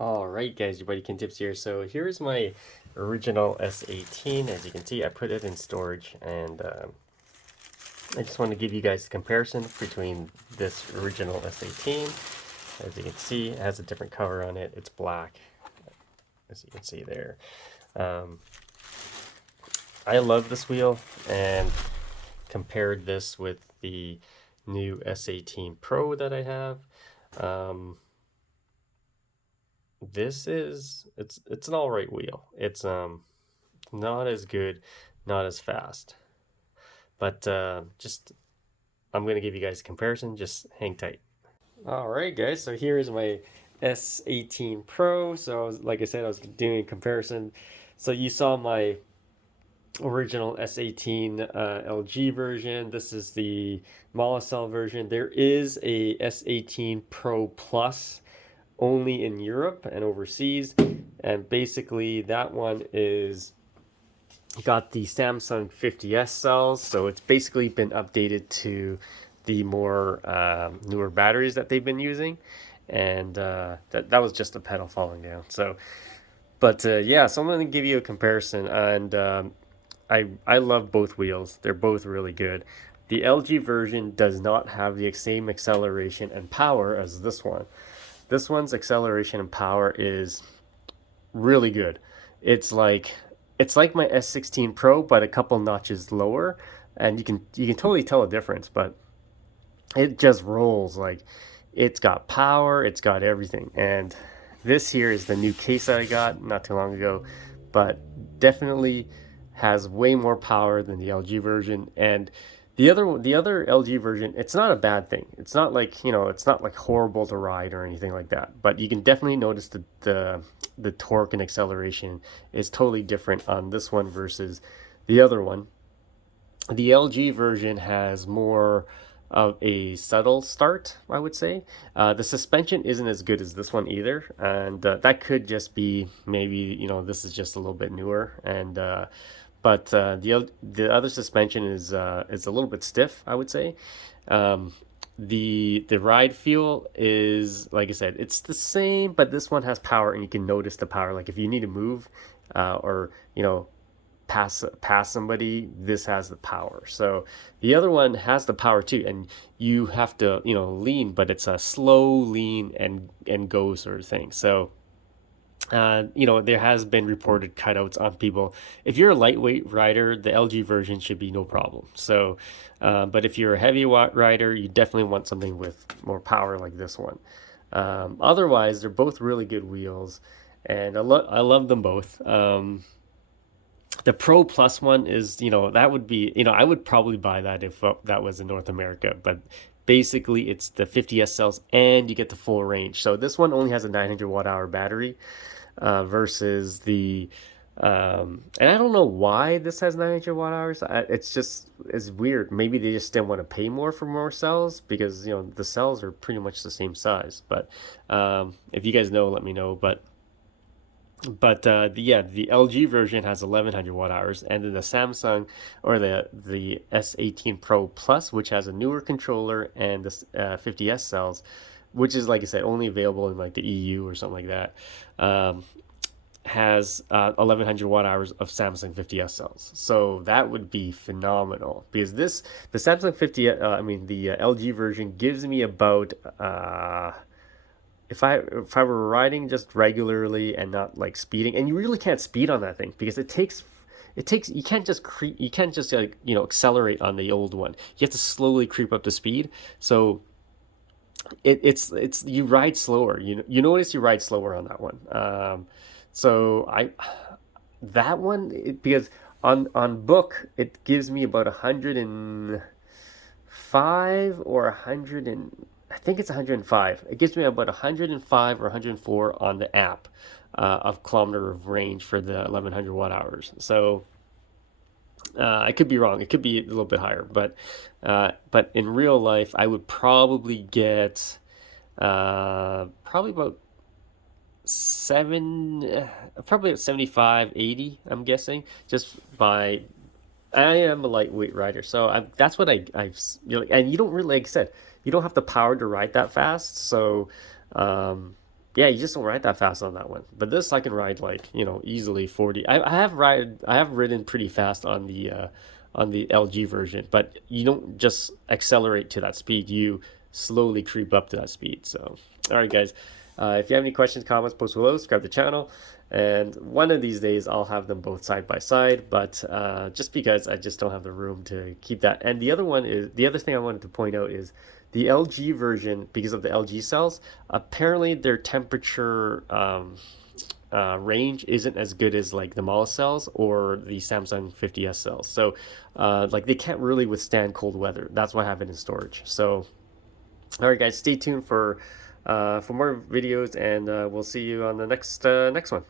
All right, guys, your buddy Ken Tips here. So here's my original S18. As you can see, I put it in storage, and I just want to give you guys a comparison between this original S18. As you can see, it has a different cover on it. It's black, as you can see there. Um, I love this wheel, and compared this with the new S18 Pro that I have. Um, this is it's an all right wheel. It's not as good, not as fast, but just I'm gonna give you guys a comparison. Just hang tight. All right, guys. So here is my S18 Pro. So like I said, I was doing a comparison. So you saw my original S18 LG version. This is the Molicel version. There is a S18 Pro Plus only in Europe and overseas, and basically that one is got the Samsung 50S cells, so it's basically been updated to the more newer batteries that they've been using, and that was just a pedal falling down. So, but yeah, so I'm going to give you a comparison, and I love both wheels. They're both really good. The LG version does not have the same acceleration and power as this one. This one's acceleration and power is really good. It's like it's like my S16 Pro, but a couple notches lower, and you can totally tell a difference. But it just rolls like it's got power, it's got everything. And this here is the new case that I got not too long ago, but definitely has way more power than the LG version. And the other LG version, it's not a bad thing. It's not like, it's not like horrible to ride or anything like that. But you can definitely notice the torque and acceleration is totally different on this one versus the other one. The LG version has more of a subtle start, I would say. The suspension isn't as good as this one either, and that could just be maybe this is just a little bit newer, and but the other suspension is a little bit stiff, I would say. Um, the ride feel is, like I said, it's the same, but this one has power, and you can notice the power. Like if you need to move, or pass somebody, this has the power. So the other one has the power too, and you have to lean, but it's a slow lean and go sort of thing. So there has been reported cutouts on people. If you're a lightweight rider, the LG version should be no problem. So, but if you're a heavy rider, you definitely want something with more power like this one. Otherwise, they're both really good wheels, and I love them both. The Pro Plus one is, that would be, I would probably buy that if that was in North America. But basically, it's the 50S cells and you get the full range. So this one only has a 900 watt hour battery versus the, and I don't know why this has 900 watt hours. It's weird. Maybe they just didn't want to pay more for more cells because, the cells are pretty much the same size. But if you guys know, let me know. But the LG version has 1100 watt hours, and then the Samsung or the S18 Pro Plus, which has a newer controller and the 50S cells, which is, like I said, only available in like the EU or something like that, has 1100 watt hours of Samsung 50S cells. So that would be phenomenal because the Samsung 50, the LG version gives me about if I were riding just regularly and not like speeding, and you really can't speed on that thing because it takes you can't just like accelerate on the old one. You have to slowly creep up to speed. So it's you ride slower. You notice you ride slower on that one. So I that one because on book it gives me about 105 or 100 and I think it's 105. It gives me about 105 or 104 on the app of kilometer of range for the 1100 watt hours. So I could be wrong. It could be a little bit higher, but in real life, I would probably get probably about probably at 75, 80. I'm guessing just by I am a lightweight rider, so that's what and you don't really, like I said, you don't have the power to ride that fast. So, yeah, you just don't ride that fast on that one. But this I can ride like, you know, easily 40. I have ridden pretty fast on the LG version, but you don't just accelerate to that speed. You slowly creep up to that speed. So, all right, guys. If you have any questions, comments, post below, subscribe to the channel. And one of these days, I'll have them both side by side. But just because I just don't have the room to keep that. And the other thing I wanted to point out is the LG version, because of the LG cells, apparently their temperature range isn't as good as like the Molicels or the Samsung 50S cells. So like they can't really withstand cold weather. That's why I have it in storage. So all right, guys, stay tuned for more videos, and we'll see you on the next one.